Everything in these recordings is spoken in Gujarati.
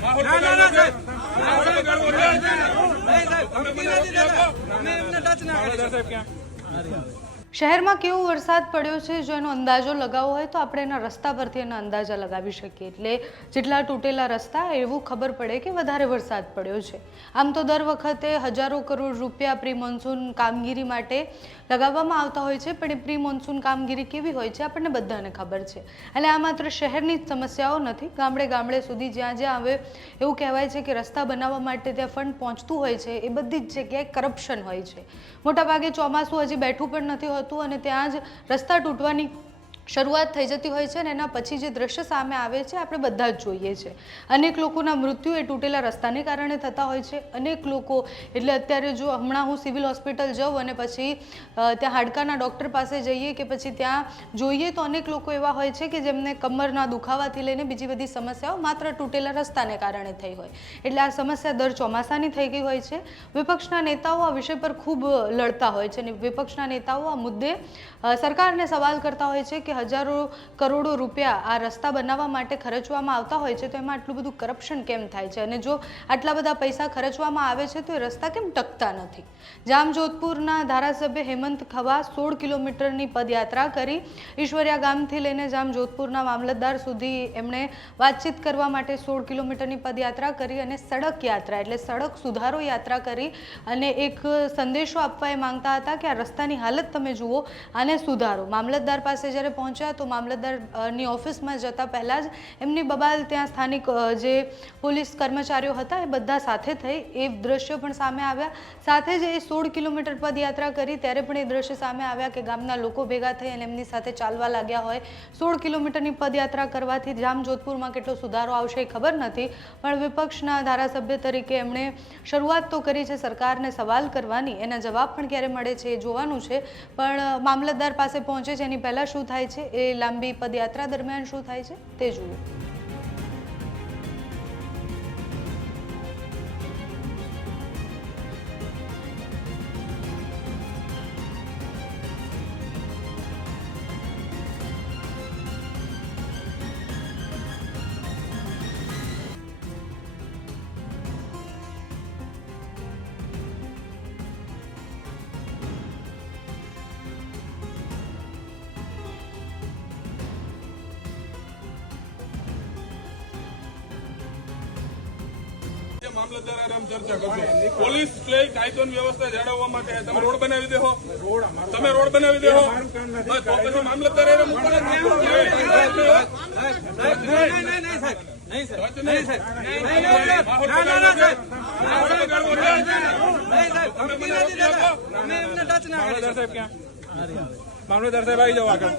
સાહેબ. અમે એમને ટચ ના કરીશું. શહેરમાં કેવો વરસાદ પડ્યો છે, જો એનો અંદાજો લગાવવો હોય તો આપણે એના રસ્તા પરથી એના અંદાજા લગાવી શકીએ. એટલે જેટલા તૂટેલા રસ્તા, એવું ખબર પડે કે વધારે વરસાદ પડ્યો છે. આમ તો દર વખતે હજારો કરોડ રૂપિયા પ્રી મોન્સૂન કામગીરી માટે લગાવવામાં આવતા હોય છે, પણ એ પ્રી મોન્સૂન કામગીરી કેવી હોય છે, આપણને બધાને ખબર છે. એટલે આ માત્ર શહેરની જ સમસ્યાઓ નથી, ગામડે ગામડે સુધી જ્યાં જ્યાં હવે એવું કહેવાય છે કે રસ્તા બનાવવા માટે ત્યાં ફંડ પહોંચતું હોય છે, એ બધી જ જગ્યાએ કરપ્શન હોય છે. મોટાભાગે ચોમાસું હજી બેઠું પણ નથી હોતું અને ત્યાં જ રસ્તા તૂટવાની શરૂઆત થઈ જતી હોય છે અને એના પછી જે દ્રશ્ય સામે આવે છે, આપણે બધા જ જોઈએ છે. અનેક લોકોના મૃત્યુ એ તૂટેલા રસ્તાને કારણે થતા હોય છે. અનેક લોકો, એટલે અત્યારે જો હમણાં હું સિવિલ હોસ્પિટલ જાઉં અને પછી ત્યાં હાડકાના ડૉક્ટર પાસે જઈએ કે પછી ત્યાં જોઈએ તો અનેક લોકો એવા હોય છે કે જેમને કમરના દુખાવાથી લઈને બીજી બધી સમસ્યાઓ માત્ર તૂટેલા રસ્તાને કારણે થઈ હોય. એટલે આ સમસ્યા દર ચોમાસાની થઈ ગઈ હોય છે. વિપક્ષના નેતાઓ આ વિષય પર ખૂબ લડતા હોય છે અને વિપક્ષના નેતાઓ આ મુદ્દે સરકારને સવાલ કરતા હોય છે કે હજારો કરોડો રૂપિયા આ રસ્તા બનાવવા માટે ખર્ચવામાં આવતા હોય છે, તો એમાં આટલું બધું કરપ્શન કેમ થાય છે? અને જો આટલા બધા પૈસા ખર્ચવામાં આવે છે, તો એ રસ્તા કેમ ટકતા નથી? જામજોધપુરના ધારાસભ્ય હેમંત ખવા સોળ કિલોમીટરની પદયાત્રા કરી. ઈશ્વરિયા ગામથી લઈને જામજોધપુરના મામલતદાર સુધી એમણે વાતચીત કરવા માટે સોળ કિલોમીટરની પદયાત્રા કરી અને સડક યાત્રા, એટલે સડક સુધારો યાત્રા કરી અને એક સંદેશો આપવા એ માંગતા હતા કે આ રસ્તાની હાલત તમે જુઓ આને સુધારો. મામલતદાર પાસે જ્યારે પહોંચ્યા તો મામલતદારની ઓફિસમાં જતા પહેલાં જ એમની બબાલ ત્યાં સ્થાનિક જે પોલીસ કર્મચારીઓ હતા એ બધા સાથે થઈ. એ દ્રશ્યો પણ સામે આવ્યા. સાથે જ એ સોળ કિલોમીટર પદયાત્રા કરી. ત્યારે પણ એ દ્રશ્ય સામે આવ્યા કે ગામના લોકો ભેગા થઈ અને એમની સાથે ચાલવા લાગ્યા હોય. સોળ કિલોમીટરની પદયાત્રા કરવાથી જામ જોધપુરમાં કેટલો સુધારો આવશે એ ખબર નથી. પણ વિપક્ષના ધારાસભ્ય તરીકે એમણે શરૂઆત તો કરી છે સરકારને સવાલ કરવાની. એના જવાબ પણ ક્યારે મળે છે એ જોવાનું છે. પણ મામલતદાર પાસે પહોંચે છે. એની પહેલાં શું થાય છે એ લાંબી પદયાત્રા દરમિયાન શું થાય છે તે જુઓ મામલતદાર આરામ ચર્ચા કરશે પોલીસ સિવાય કાયદો વ્યવસ્થા જાળવવા માટે તમે રોડ બનાવી દેહો તમે રોડ બનાવી દેહો તો પછી મામલતદાર હારે મૂકો ને. નહીં, નહીં, નહીં, સાહેબ. નહીં, સાહેબ. નહીં, સાહેબ. નહીં, નહીં, નહીં, માહોલ ના, ના, ના, બગાડવો છે. સાહેબ. માહોલ બગાડવો છે. નહીં, સાહેબ, ધમકી નથી દેતા. અમે એમને ટચ ના. સાહેબ ક્યાં મામલતદાર સાહેબ આવી જાઓ આગળ.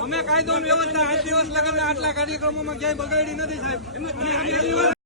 અમે કાયદો વ્યવસ્થા આઠ દિવસ લગાડ્યા આટલા કાર્યક્રમોમાં ક્યાંય બગાડી નથી સાહેબ.